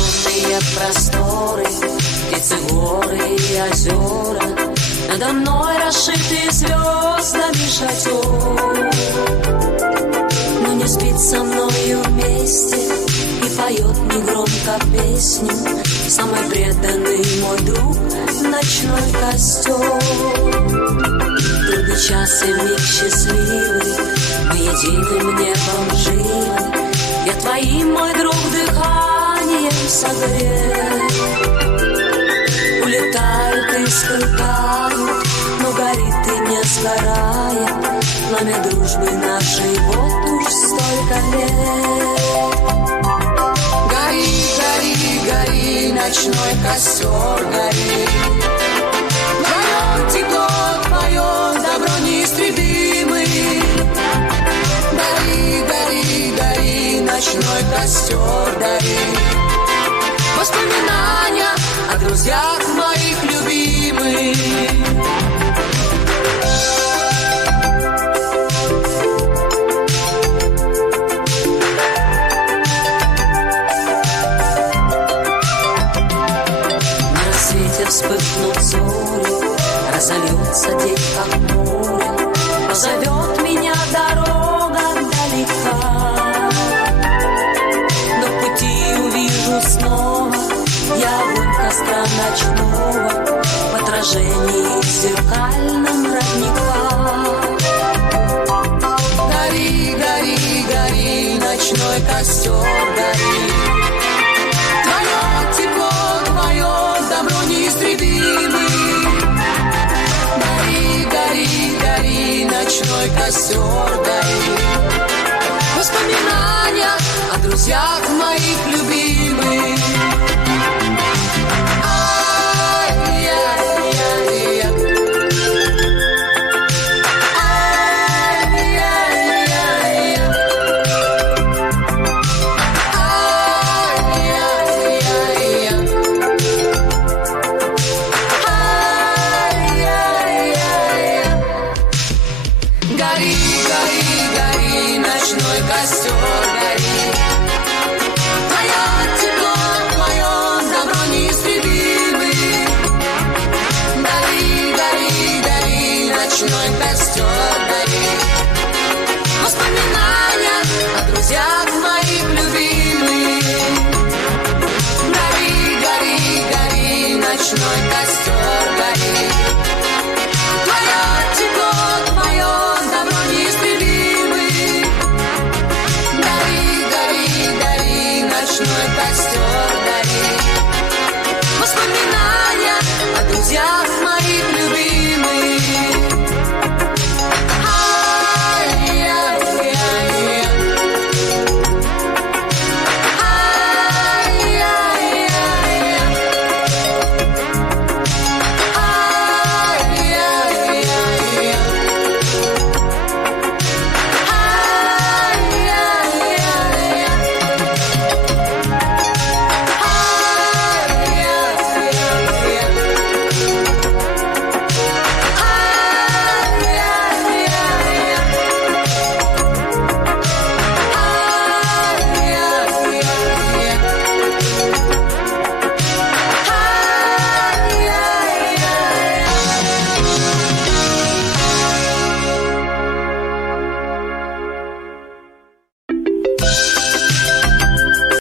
Зеленые просторы, птицы, горы и озера, надо мной расшитый звездами шатер. Но не спит со мною вместе и поет негромко песню самый преданный мой друг, ночной костер. Трудный час и вмиг счастливый, мы единым небом живы. Я твоим, мой друг, дыханием согрет. Улетают и скрытают, но горит и не сгорает пламя дружбы нашей вот уж столько лет. Гори, гори, гори, ночной костер, гори. Твое тепло, твое добро неистребимый. Гори, гори, гори, ночной костер, гори. Воспоминания о друзьях моих любимых. На рассвете вспыхнут зори, разольется день, как море, позовет меня дорога далека. Но в пути увижу снова я огонь костра ночного в отражении зеркальном родника. Гори, гори, гори, ночной костер, гори. Твое тепло, твое добро неистребимый. Гори, гори, гори, ночной костер, гори. Воспоминания о друзьях моих любимых. Гори, гори, гори, ночной костер, гори. Твое тепло, твое добро неистребимый. Гори, гори, гори, ночной костер, гори. Воспоминания о друзьях моих любимых. Гори, гори, гори, ночной костер.